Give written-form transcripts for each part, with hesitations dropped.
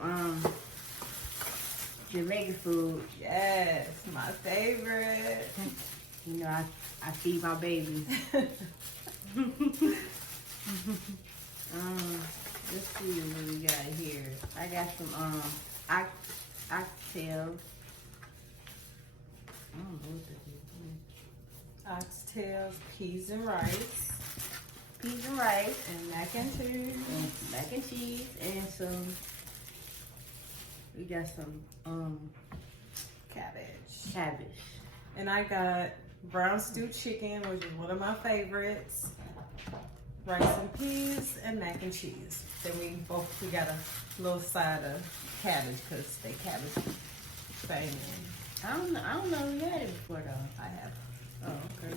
some Jamaican food. Yes, my favorite. You know, I feed my babies. Let's see what we got here. I got some oxtails. I don't know what this is. Oxtails, peas and rice. Peas and rice. And mac and cheese. And mac and cheese. And some, we got some cabbage. And I got brown stewed chicken, which is one of my favorites. Rice and peas and mac and cheese. Then we got a little side of cabbage because they cabbage famous. I don't know we had it before though. I have. Oh, okay.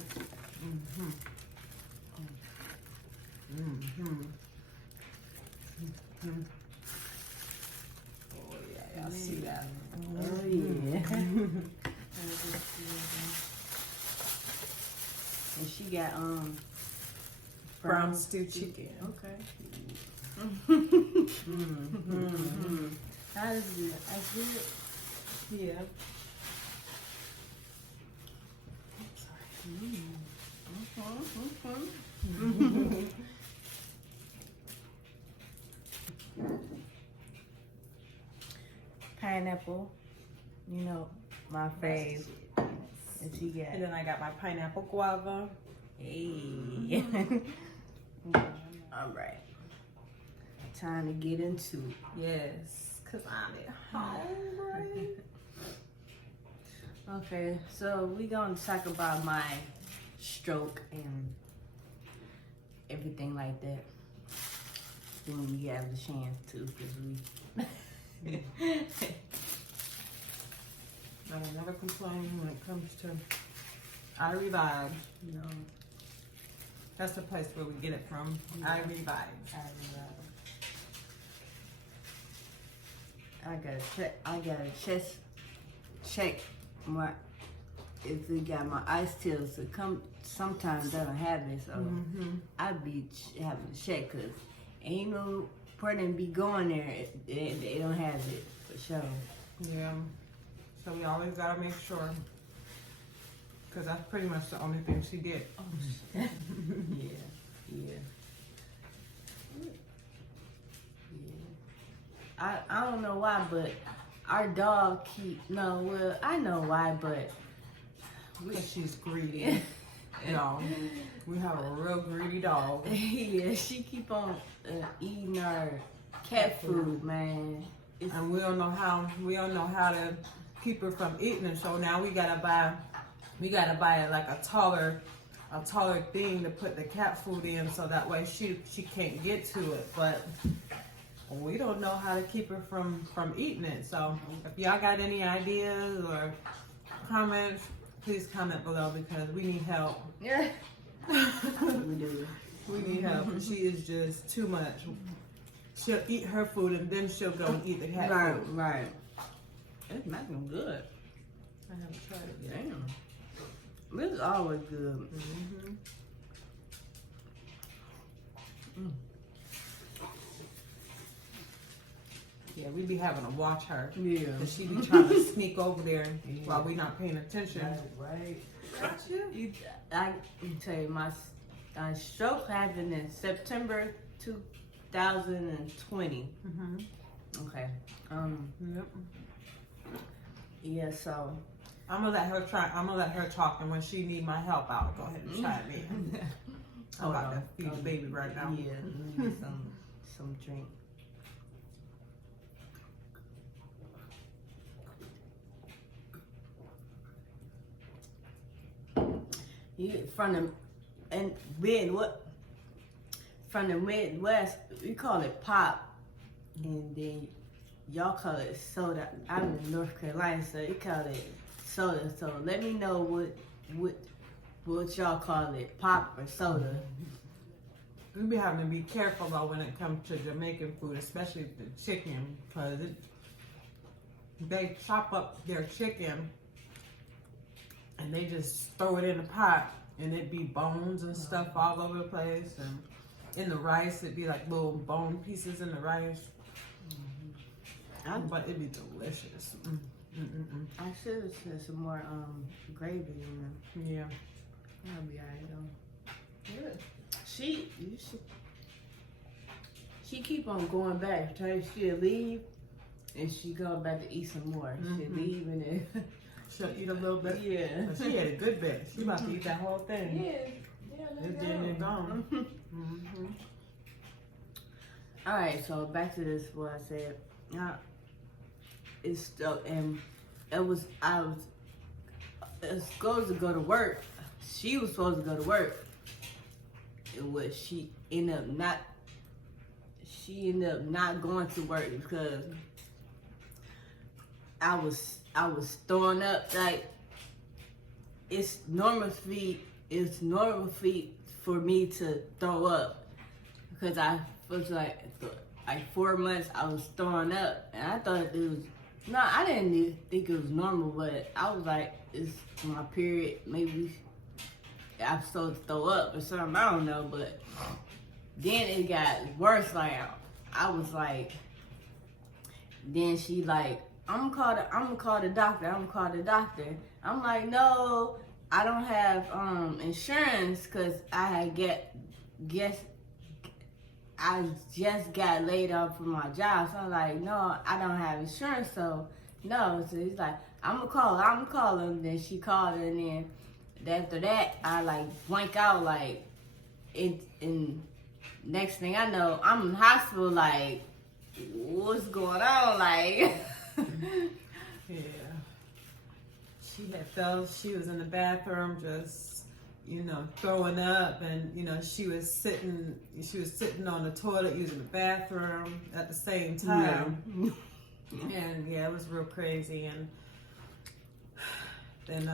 Oh yeah, y'all see that. Oh yeah. And she got Brown stewed chicken. Okay. That is good. That's good. Yeah. Pineapple, you know, my fave. And she got. And then I got my pineapple guava. Hey. All right. Time to get into it. Yes, cause I'm hungry. Okay, so we're gonna talk about my stroke and everything like that. Then we have the chance to, cause we. I don't never complain when it comes to I Revive. No. That's the place where we get it from. I Revive. I gotta check my if we got my ice tills to come. Sometimes they don't have it, so I be having to check because ain't no pregnant be going there. They don't have it for sure. Yeah. So we always gotta make sure. Cause that's pretty much the only thing she get. Oh, yeah. I don't know why, but our dog I know why, but Cause she's greedy. You know, we have a real greedy dog. yeah, she keep on eating our cat food, man. And we don't know how to keep her from eating it. So now we gotta buy like a taller thing to put the cat food in, so that way she can't get to it. But we don't know how to keep her from eating it. So if y'all got any ideas or comments, please comment below because we need help. Yeah, we do. We need help. She is just too much. She'll eat her food and then she'll go and eat the cat food. Right. It's making good. I haven't tried it yet. Damn. This is always good. Yeah, we be having to watch her. Yeah. Cause she be trying to sneak over there while we not paying attention. Right. Got you. I can tell you, my stroke happened in September 2020. Okay. Yep. Yeah. So I'm gonna let her try. I'm gonna let her talk, and when she need my help, I'll go ahead and try me. I'm about to feed the baby right now. Yeah. Need some drink. From the Midwest, we call it pop, and then y'all call it soda. I'm in North Carolina, so you call it soda. So let me know what y'all call it, pop or soda. We be having to be careful though when it comes to Jamaican food, especially the chicken, because they chop up their chicken and they just throw it in the pot, and it'd be bones and stuff all over the place, and in the rice it'd be like little bone pieces in the rice. but it'd be delicious. I should have said some more gravy in there. Yeah. That'll be alright though. Good. She keep on going back. She'll leave and she go back to eat some more. She'll leave and then she'll eat a little bit. Yeah. But she had a good bit. She about to eat that whole thing. Yeah. It's getting gone. All right, so back to this. What I said. It's still and I was supposed to go to work. She was supposed to go to work. She ended up not going to work because I was throwing up. Like it's normal for me to throw up because I was like 4 months I was throwing up and I thought it was I didn't think it was normal, but I was like, it's my period, maybe I'm supposed to throw up or something, I don't know. But then it got worse. Like I was like, then she like, I'm gonna call the doctor. I'm like, no, I don't have insurance because I just got laid off from my job. So I'm like, no, I don't have insurance, so no. So he's like, I'm gonna call him. Then she called, and then after that, I like blank out, like, and next thing I know, I'm in the hospital, like, what's going on, like. Yeah. She was in the bathroom just, throwing up, and, she was sitting on the toilet using the bathroom at the same time. Yeah. And yeah, it was real crazy. And then,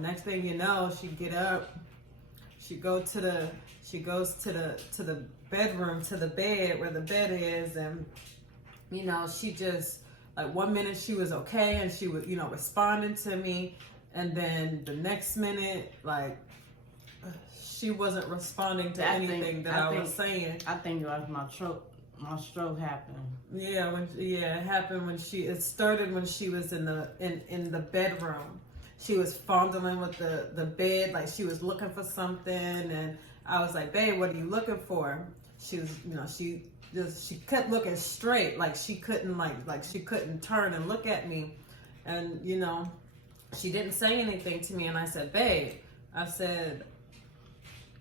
next thing you know, she get up, she goes to the bedroom, to the bed where the bed is, and she just, like, 1 minute she was okay and she was, responding to me, and then the next minute, like, she wasn't responding to anything that I was saying. I think it was my stroke happened. Yeah, it happened it started when she was in the bedroom. She was fondling with the bed, like she was looking for something, and I was like, babe, what are you looking for? She was, she kept looking straight, like she couldn't she couldn't turn and look at me, and she didn't say anything to me. And I said, babe, I said,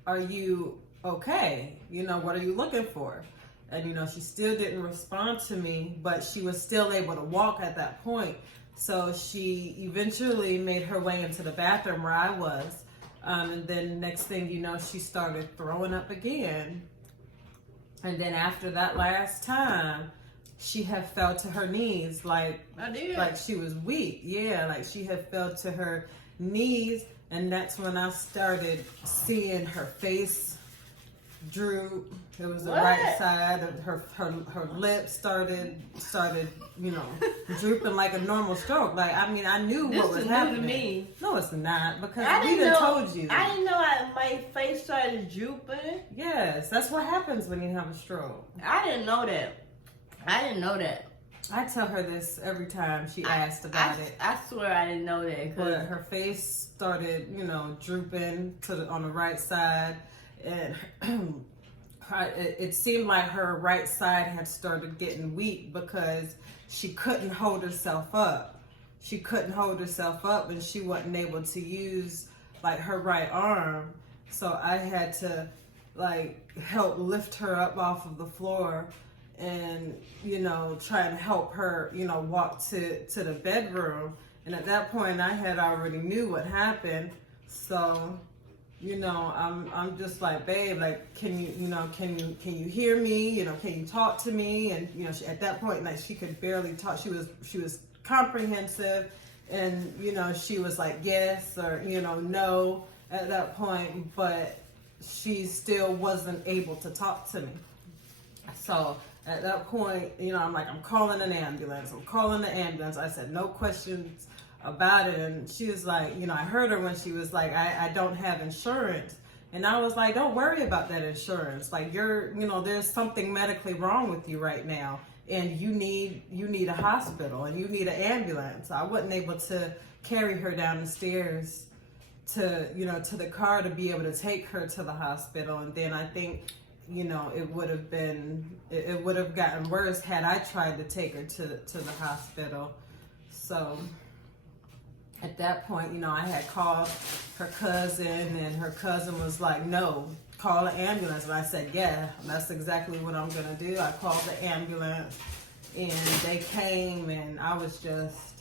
are you okay? What are you looking for? And she still didn't respond to me, but she was still able to walk at that point. So she eventually made her way into the bathroom where I was, and then next thing you know, she started throwing up again. And then after that last time, she had fell to her knees, like she was weak. Yeah, like she had fell to her knees, and that's when I started seeing her face droop. It was the right side of her lips started drooping like a normal stroke. Like, I mean, I knew what was happening. To me. No, it's not, because we done told you. I didn't know my face started drooping. Yes, that's what happens when you have a stroke. I didn't know that. I tell her this every time she asked about it. I swear I didn't know that. But her face started, drooping on the right side, and it seemed like her right side had started getting weak because she couldn't hold herself up. And she wasn't able to use, like, her right arm. So I had to, like, help lift her up off of the floor and, try and help her, walk to the bedroom. And at that point, I had already knew what happened. So, I'm just like, babe, like, can you hear me? Can you talk to me? And, at that point, like, she could barely talk. She was comprehensive, and, she was like, yes, or, no at that point, but she still wasn't able to talk to me. So at that point, I'm like, I'm calling an ambulance. I said, no questions about it. And she was like, I heard her when she was like, I don't have insurance. And I was like, don't worry about that insurance. Like, there's something medically wrong with you right now. and you need a hospital and you need an ambulance. I wasn't able to carry her down the stairs to the car to be able to take her to the hospital. And then I think, it would have gotten worse had I tried to take her to the hospital. So at that point, I had called her cousin, and her cousin was like, no, call an ambulance. And I said, yeah, that's exactly what I'm gonna do. I called the ambulance, and they came, and I was just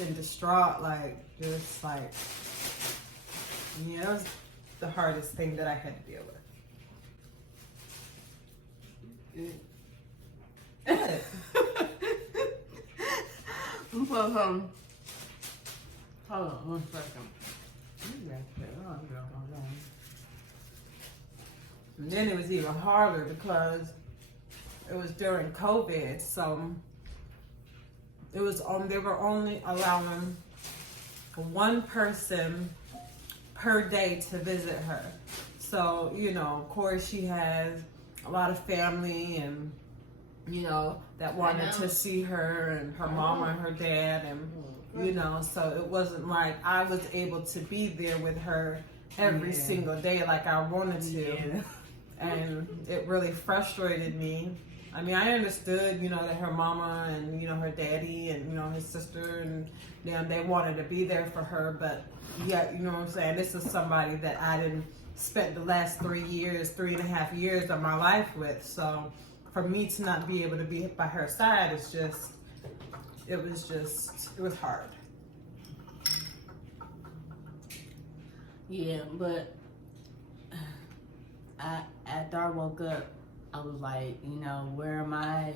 in distraught, it was the hardest thing that I had to deal with. Good. But, hold on 1 second. And then it was even harder because it was during COVID, so it was they were only allowing one person per day to visit her. So, of course she has a lot of family and, that wanted to see her, and her mama and her dad, and, so it wasn't like I was able to be there with her every single day like I wanted to. Yeah. And it really frustrated me. I mean, I understood, that her mama and, her daddy and, his sister and them, they wanted to be there for her. But yeah, you know what I'm saying? This is somebody that I didn't spend the last 3.5 years of my life with. So for me to not be able to be by her side, it was hard. Yeah, but after I woke up, I was like, where am I?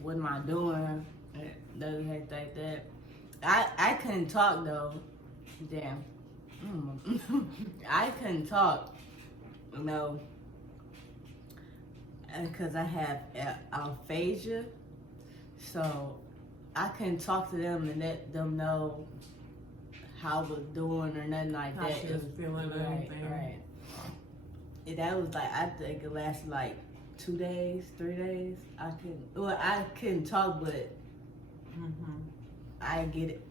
What am I doing? Like that. I couldn't talk though. Damn. I couldn't talk, because I have aphasia, so I couldn't talk to them and let them know how I was doing or nothing like How that. she was feeling or anything. Right. And that was I think it lasted 2 days, 3 days. I couldn't talk, but I get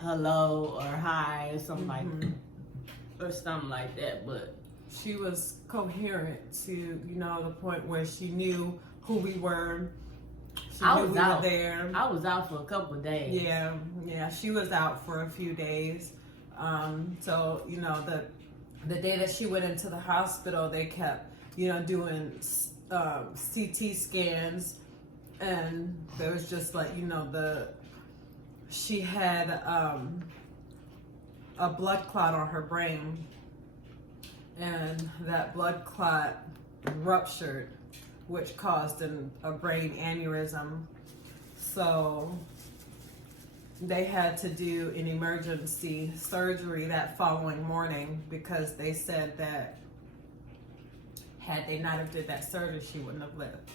hello or hi or something like that. But she was coherent to the point where she knew who we were. She I knew was we out were there. I was out for a couple of days. Yeah, she was out for a few days. So the day that she went into the hospital, they kept doing CT scans, and there was just she had a blood clot on her brain, and that blood clot ruptured, which caused a brain aneurysm. So they had to do an emergency surgery that following morning, because they said that had they not have did that surgery, she wouldn't have lived.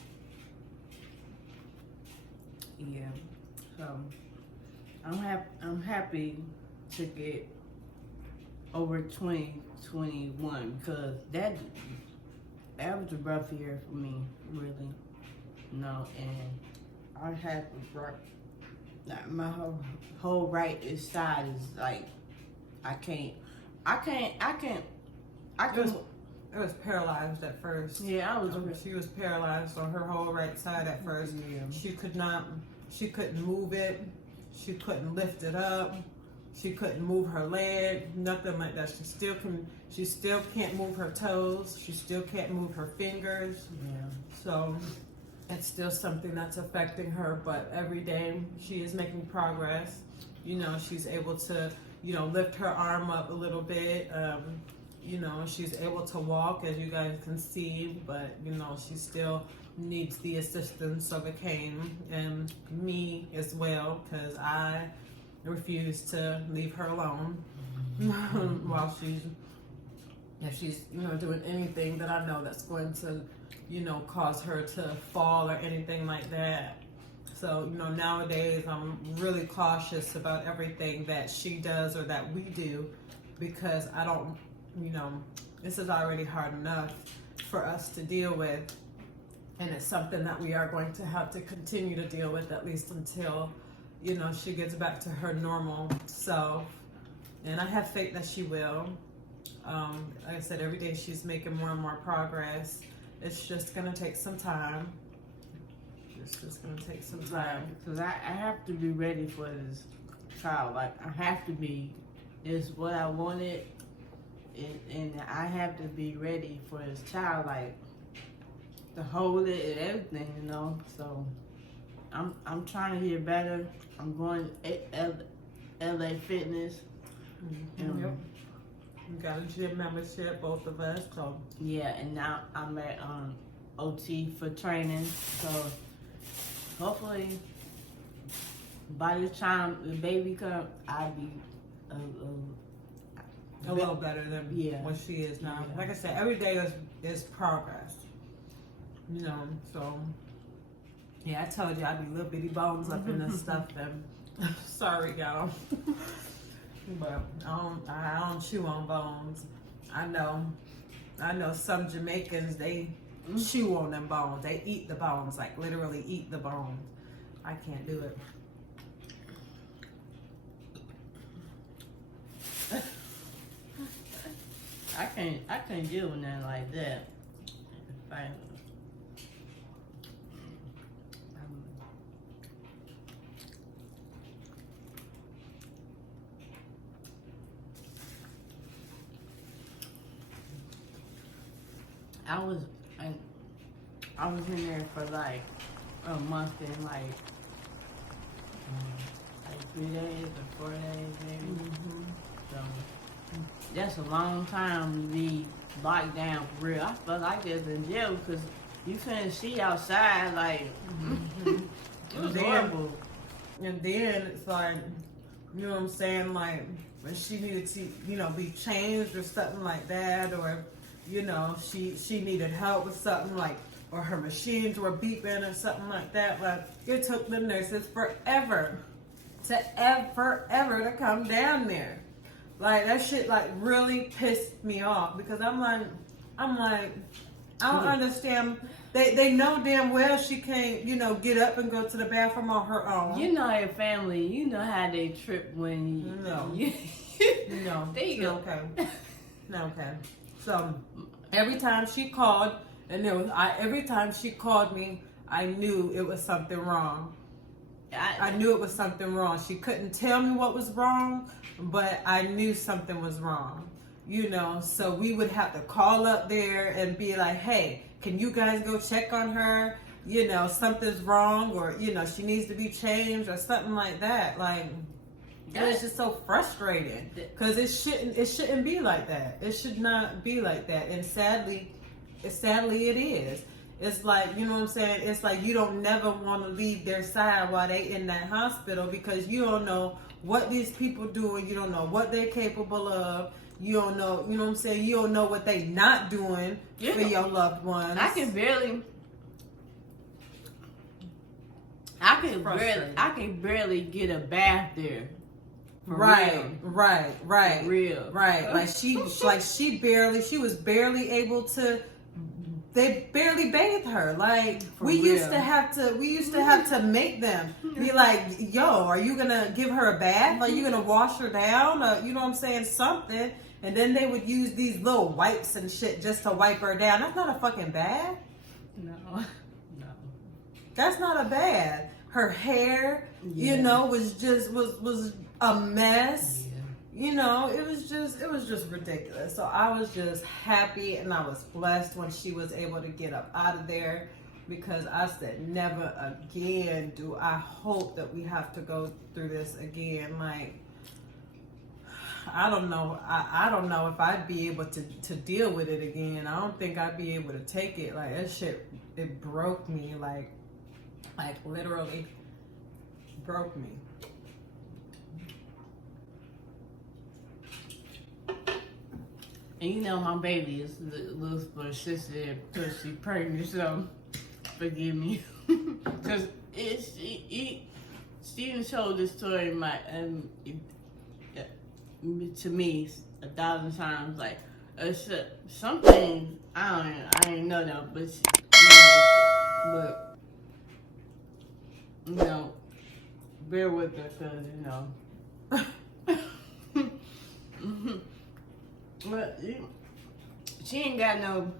Yeah. So I'm happy to get over 2021, because that was a rough year for me, really. And I had my whole right side is I can't. It was paralyzed at first. Yeah, She was paralyzed on her whole right side at first. Yeah. She couldn't move it. She couldn't lift it up. She couldn't move her leg, nothing like that. She still can't move her toes. She still can't move her fingers. Yeah. So it's still something that's affecting her, but every day she is making progress. She's able to, lift her arm up a little bit. She's able to walk, as you guys can see, but, she still needs the assistance of a cane, and me as well, because I refuse to leave her alone while if she's doing anything that I know that's going to cause her to fall or anything like that. So nowadays I'm really cautious about everything that she does or that we do, because I don't this is already hard enough for us to deal with, And it's something that we are going to have to continue to deal with, at least until, you know, she gets back to her normal self. And I have faith that she will. Like I said, every day she's making more and more progress. It's just going to take some time. It's just going to take some time. Because I have to be ready for this child. Like, I have to be. It's what I wanted. And I have to be ready for this child. Like, to hold it and everything, you know. So I'm trying to get better. I'm going LA Fitness. Mm-hmm. Yep. We got a gym membership, both of us. So yeah, and now I'm at OT for training. So hopefully by the time the baby comes, I'll be a little better than what she is now. Yeah. Like I said, every day is progress. You know, so yeah, I told you I'd be little bitty bones up in this stuff. And sorry, y'all, but I don't chew on bones. I know some Jamaicans, they chew on them bones. They eat the bones, like literally eat the bones. I can't do it. I can't deal with nothing like that. I was in there for like a month and like 3 days or 4 days maybe. Mm-hmm. So that's a long time to be locked down for real. I felt like I was in jail because you couldn't see outside. Like it was horrible. And then it's like, you know what I'm saying? Like when she needed to, you know, be changed or something like that, or you know, she needed help with something like, or her machines were beeping or something like that. Like it took the nurses forever to come down there. Like that shit like really pissed me off because I'm like, I don't understand. They know damn well she can't, you know, get up and go to the bathroom on her own. You know your family, you know how they trip when you know. No. There you go. Okay. Okay. So every time she called, and every time she called me, I knew it was something wrong. I knew it was something wrong. She couldn't tell me what was wrong, but I knew something was wrong. You know, so we would have to call up there and be like, hey, can you guys go check on her? You know, something's wrong, or, you know, she needs to be changed or something like that. Like, it's just so frustrating because it shouldn't be like that. It should not be like that. And sadly it is. It's like, you know what I'm saying? It's like you don't never want to leave their side while they in that hospital because you don't know what these people doing. You don't know what they're capable of. You don't know, you know what I'm saying? You don't know what they not doing for your loved ones. I can barely get a bath there. Right. Real. Like she was barely able to. They barely bathed her. Like we used to have to make them be like, yo, are you gonna give her a bath? Are you gonna wash her down? Or, you know what I'm saying? Something. And then they would use these little wipes and shit just to wipe her down. That's not a fucking bath. No. That's not a bath. Her hair, you know, was a mess. You know, it was just ridiculous. So I was just happy and I was blessed when she was able to get up out of there because I said, never again do I hope that we have to go through this again. Like, I don't know. I don't know if I'd be able to deal with it again. I don't think I'd be able to take it. Like, that shit, it broke me. Like literally broke me. And you know my baby is a little persistent because she's pregnant, so forgive me. Because Steven showed this story to me 1,000 times. Like some things I ain't know that, but But, you know, bear with her, cause but she ain't got no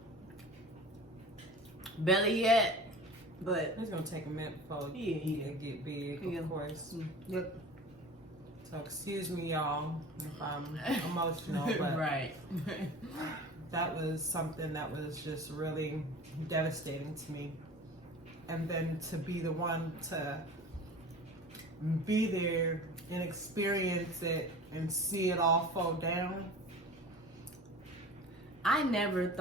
belly yet. But it's gonna take a minute before it get big, of course. Yep. So excuse me, y'all, if I'm emotional, but right. that was something that was just really devastating to me. And then to be the one to be there and experience it and see it all fall down. I never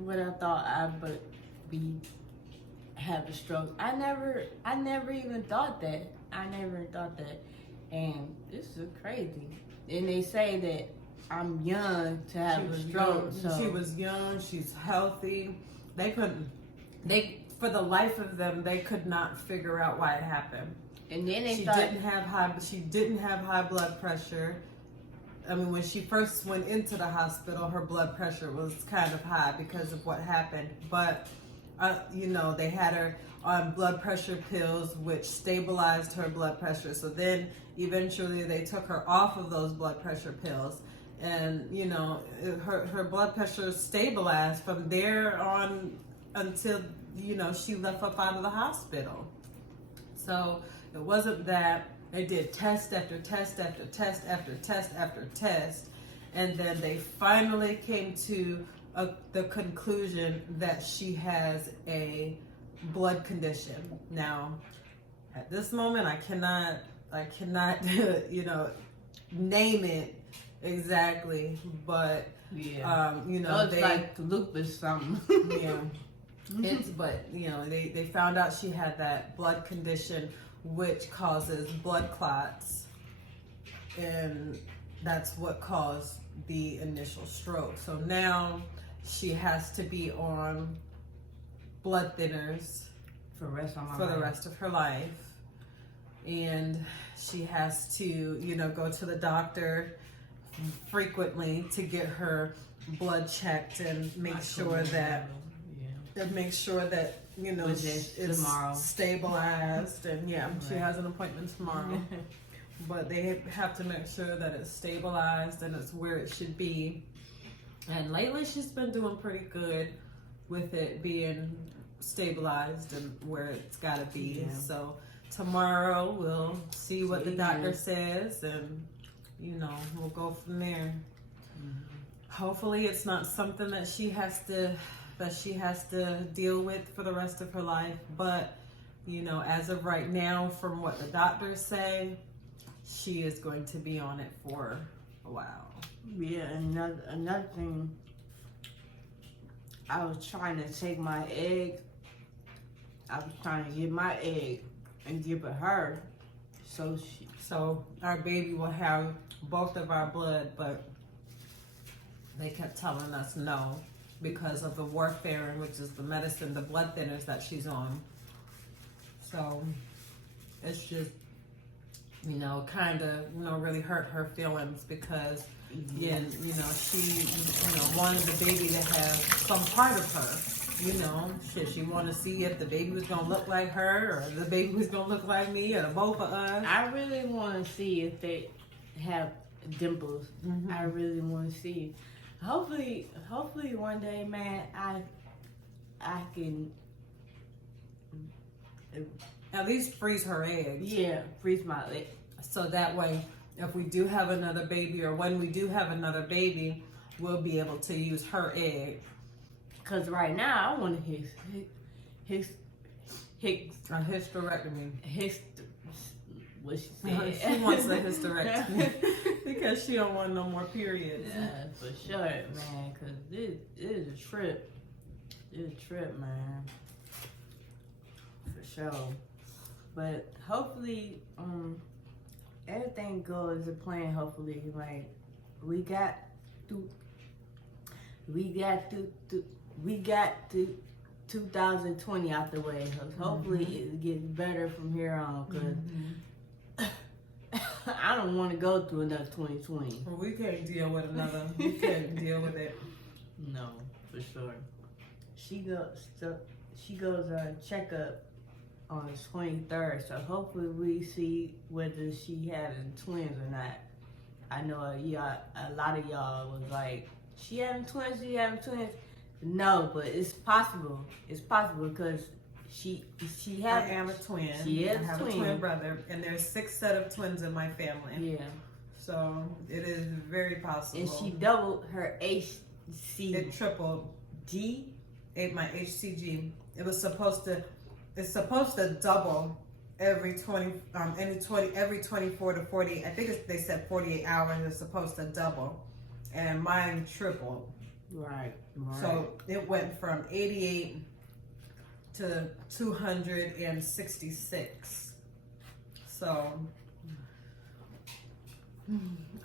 would have thought I would have a stroke. I never even thought that. And this is crazy. And they say that I'm young to have a stroke. So she was young, she's healthy. For the life of them, they could not figure out why it happened. And then she didn't have high blood pressure. I mean, when she first went into the hospital, her blood pressure was kind of high because of what happened. But, they had her on blood pressure pills, which stabilized her blood pressure. So then eventually they took her off of those blood pressure pills. And, her blood pressure stabilized from there on until, she left up out of the hospital. So it wasn't that. They did test after test after test after test after test, and then they finally came to the conclusion that she has a blood condition. Now, at this moment, I cannot, name it exactly, but it's like lupus something. Yeah, they found out she had that blood condition, which causes blood clots, and that's what caused the initial stroke. So now she has to be on blood thinners for the rest of her life, and she has to, go to the doctor frequently to get her blood checked and make sure that it's tomorrow. Stabilized, and right. She has an appointment tomorrow. But they have to make sure that it's stabilized and it's where it should be. And lately she's been doing pretty good with it being stabilized and where it's got to be. Yeah. So tomorrow we'll see what the doctor says, and we'll go from there. Hopefully it's not something that she has to deal with for the rest of her life. But, as of right now, from what the doctors say, she is going to be on it for a while. Yeah, another thing, I was trying to take my egg. I was trying to get my egg and give it her. So our baby will have both of our blood, but they kept telling us no, because of the warfarin, which is the medicine, the blood thinners that she's on. So it's just, kind of, really hurt her feelings, because, she, wanted the baby to have some part of her. She wanted to see if the baby was going to look like her, or the baby was going to look like me, or both of us. I really want to see if they have dimples. Mm-hmm. I really want to see. Hopefully one day, man, I can at least freeze her eggs. Yeah, freeze my egg. So that way, if we do have another baby, or when we do have another baby, we'll be able to use her egg. Because right now, I want a hysterectomy. What she said. She wants a hysterectomy because she don't want no more periods. Yeah, for sure, man. Because this is a trip. It's a trip, man. For sure. But hopefully, everything goes to plan. Hopefully, like we got to 2020 out the way. Hopefully, it gets better from here on. Because I don't want to go through another 2020. Well, we can't deal with we can't deal with it. No, for sure. she goes checkup on the 23rd. So hopefully we see whether she having twins or not. I know a lot of y'all was like, she having twins, she having twins. No, but it's possible. It's possible because she has. I am a twin. She is I have a twin brother, and there's 6 set of twins in my family. Yeah. So it is very possible. And she doubled her HCG. It tripled. My HCG. It's supposed to double every 24 to 40. I think they said 48 hours. It's supposed to double, and mine tripled. Right. So it went from 88 to 266. So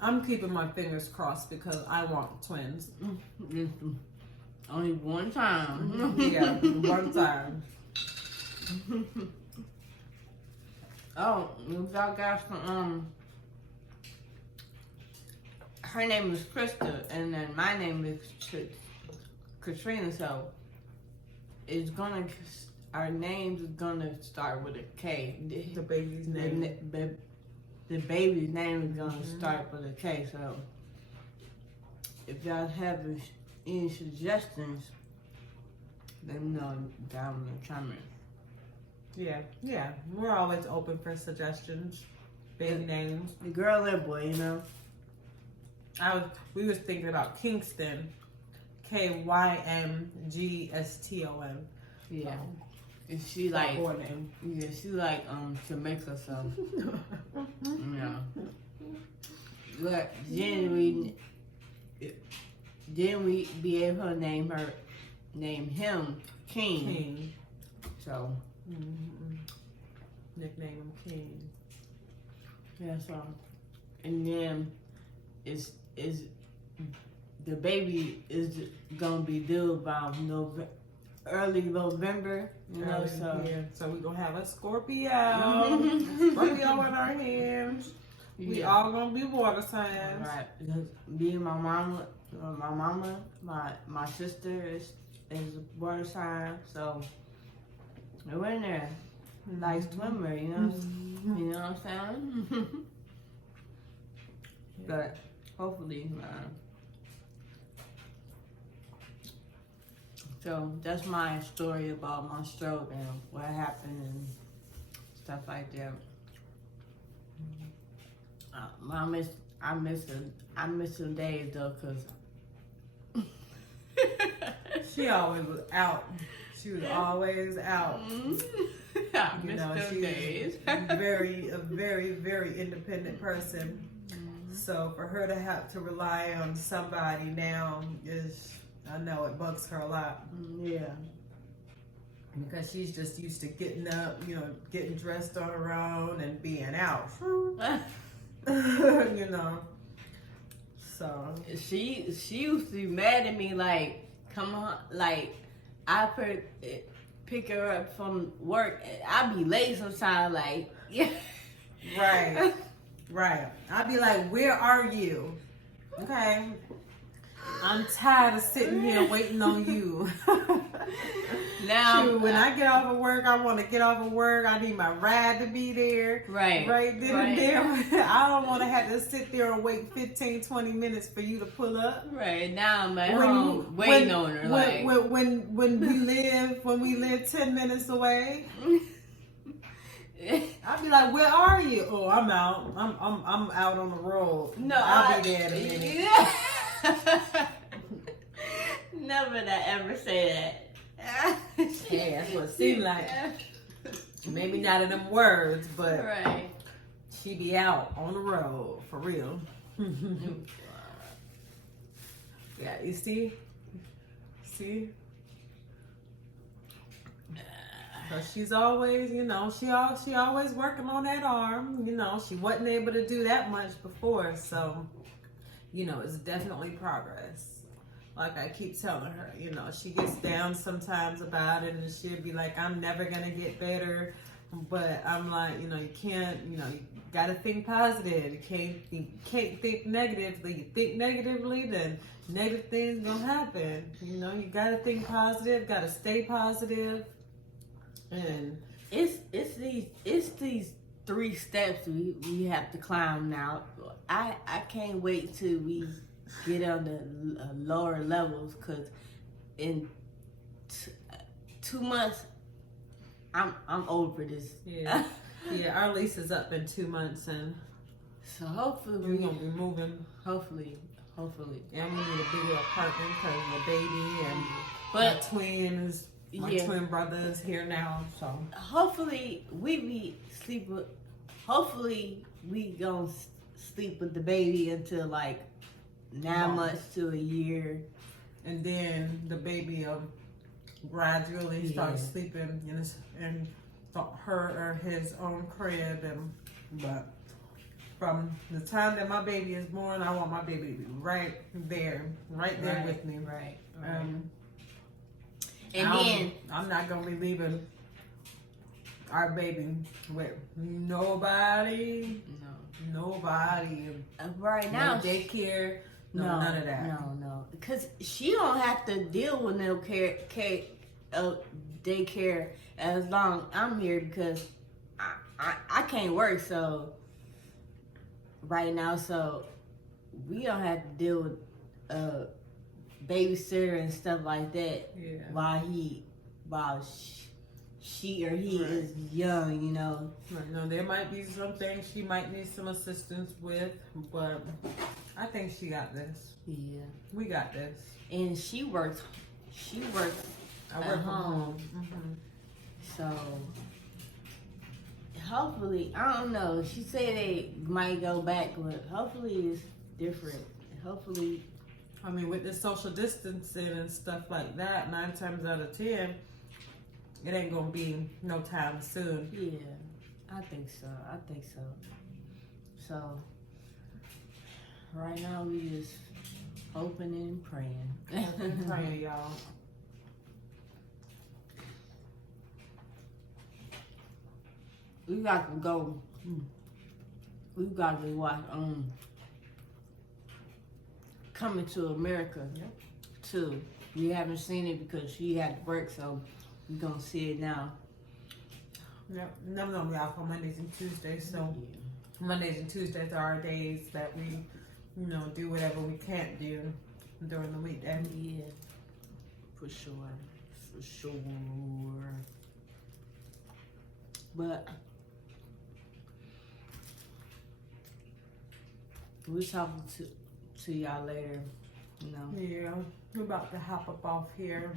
I'm keeping my fingers crossed because I want twins. Only one time. Yeah, one time. Oh, y'all got some, her name is Krista, and then my name is Katrina, so our names is gonna start with a K. The baby's name. The baby's name is gonna start with a K, so if y'all have any suggestions, let me know down in the comments. Yeah. We're always open for suggestions. Baby names. The girl and boy, you know. We was thinking about Kingston. KYMGSTON. Yeah. And she like boy name. Yeah, she like Jamaica, so yeah. But then we be able to name him King. So nickname him King. Yeah, so and then is the baby is gonna be due about early November, you know, so so we're gonna have a Scorpio in our hands. We all gonna be water signs. Right. Because me and my mama, my sister is a water sign, so we're in there. Like swimmer, you know, you know what I'm saying? But hopefully, so that's my story about my stroke and what happened and stuff like that. I miss some days though, cause she always was out. She was always out. I miss those days. a very, very independent person. So for her to have to rely on somebody now I know it bugs her a lot. Yeah. Because she's just used to getting up, getting dressed on her own and being out. You know. So she used to be mad at me like, come on, like I pick her up from work and I be late sometimes, like yeah. Right. I'd be like, where are you? Okay. I'm tired of sitting here waiting on you. Now, shoot, when I get off of work, I want to get off of work. I need my ride to be there. Right then and there. I don't want to have to sit there and wait 15, 20 minutes for you to pull up. Right now, I'm at home waiting on her. When we live 10 minutes away. I'd be like, where are you? Oh, I'm out. I'm out on the road. No, I'll be there in a minute. Yeah. Never did I ever say that. Hey, that's what it seemed like. Maybe not in them words, but right. She be out on the road for real. Yeah, you see. So she's always, she always working on that arm. She wasn't able to do that much before, so it's definitely progress. Like I keep telling her, she gets down sometimes about it, and she'll be like, "I'm never gonna get better," but I'm like, you can't, you gotta think positive. You can't think negatively. You think negatively, then negative things gonna happen. You gotta think positive. Gotta stay positive. And it's these 3 steps we have to climb now. I can't wait till we get on the lower levels, because in 2 months I'm over this. yeah, our lease is up in 2 months, and So hopefully we're gonna be moving. Hopefully. And we need a bigger apartment because of the baby and But my twins. My twin brother is here now, so hopefully we be sleeping. Hopefully we gonna sleep with the baby until like 9 months to a year, and then the baby gradually starts sleeping in her or his own crib. But from the time that my baby is born, I want my baby to be right there with me. Right. And then I'm not gonna be leaving our baby with nobody. Nobody. Right now, no daycare. None of that. No, because she don't have to deal with no daycare as long I'm here, because I can't work. So right now, so we don't have to deal with babysitter and stuff like that. Yeah. While she or he is young, you know. No, there might be some things she might need some assistance with, but I think she got this. Yeah, we got this. And she works. I work from home. Mm-hmm. So hopefully, I don't know. She said they might go back, but hopefully it's different. Hopefully. I mean, with the social distancing and stuff like that, 9 times out of 10, it ain't gonna be no time soon. Yeah, I think so. So right now we just hoping and praying. Praying, y'all. We got to go. We got to watch Coming to America too. We haven't seen it because she had to work, so we're gonna see it now. Yep. I'm gonna be off on Mondays and Tuesdays, so Mondays and Tuesdays are our days that we, do whatever we can't do during the weekday. Yeah, for sure. But we'll talk to y'all later, Yeah, we're about to hop up off here.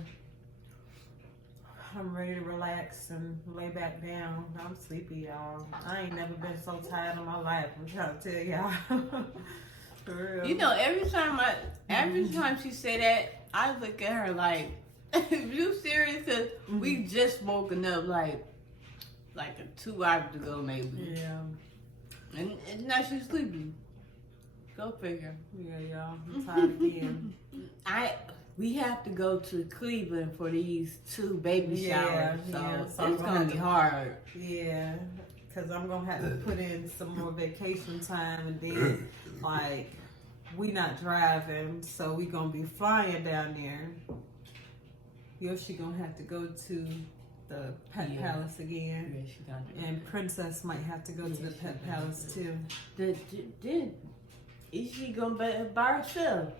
I'm ready to relax and lay back down. I'm sleepy, y'all. I ain't never been so tired in my life. I'm trying to tell y'all. For real. Every time she say that, I look at her like, you serious? Cause we just woken up like 2 hours ago maybe. Yeah. And now she's sleepy. Go figure. Yeah, y'all. I'm tired again. We have to go to Cleveland for these 2 baby showers, so so it's gonna be hard. Yeah, because I'm gonna have to put in some more vacation time, and then we not driving, so we gonna be flying down there. Yoshi gonna have to go to the Pet Palace again, Yeah, she got and Princess might have to go to the Pet Palace too. Is she gonna be by herself?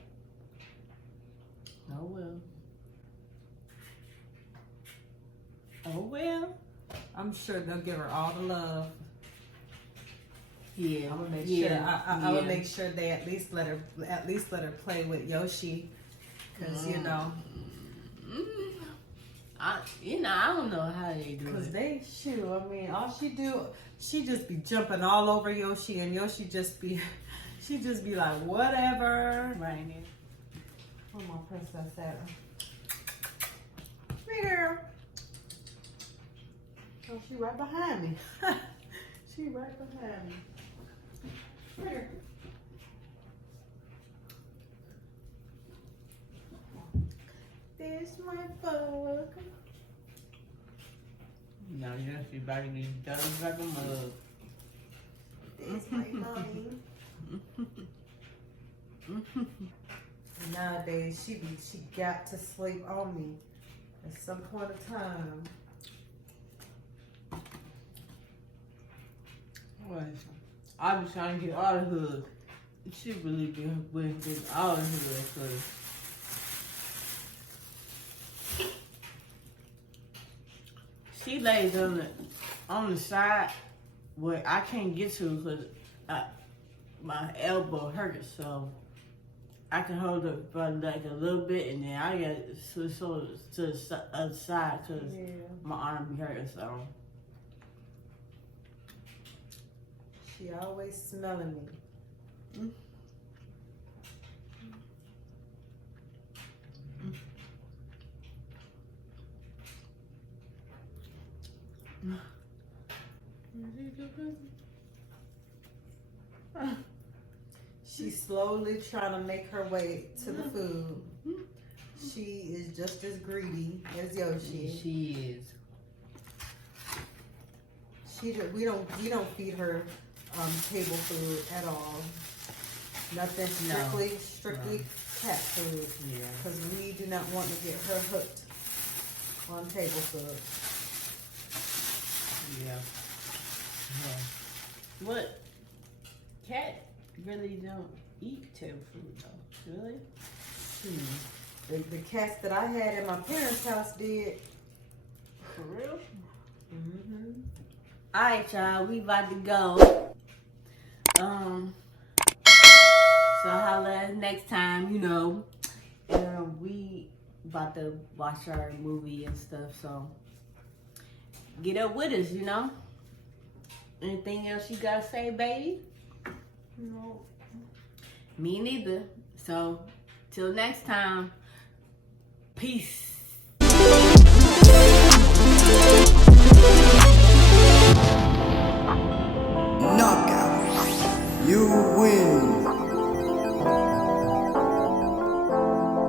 Oh well. I'm sure they'll give her all the love. Yeah, I'm gonna make sure. I will make sure they at least let her play with Yoshi, because I don't know how they do Because it. I mean, all she just be jumping all over Yoshi, and Yoshi just be like, whatever. Right here. Where my princess at? Right here. Oh, she right behind me. She right behind me. Right here. This my bug. No, she's about to get done like a mug. This my mommy. Nowadays, she got to sleep on me at some point of time. I be trying to get all the hoods. She really be getting all the hoods, cause she lays on the side where I can't get to because my elbow hurts, so I can hold it for like a little bit, and then I got to switch over to the other side because my arm be hurting. So she always smelling me. She's slowly trying to make her way to the food. She is just as greedy as Yoshi. She is. We don't feed her table food at all. Nothing strictly cat food. Yeah. Because we do not want to get her hooked on table food. Yeah. What? Cat really don't eat table food though, really? The cats that I had at my parents' house did. For real? Mm-hmm. Alright, y'all, we about to go. So holla at us next time, you know. And we about to watch our movie and stuff, so get up with us, you know. Anything else you gotta say, baby? No. Me neither. So till next time, peace.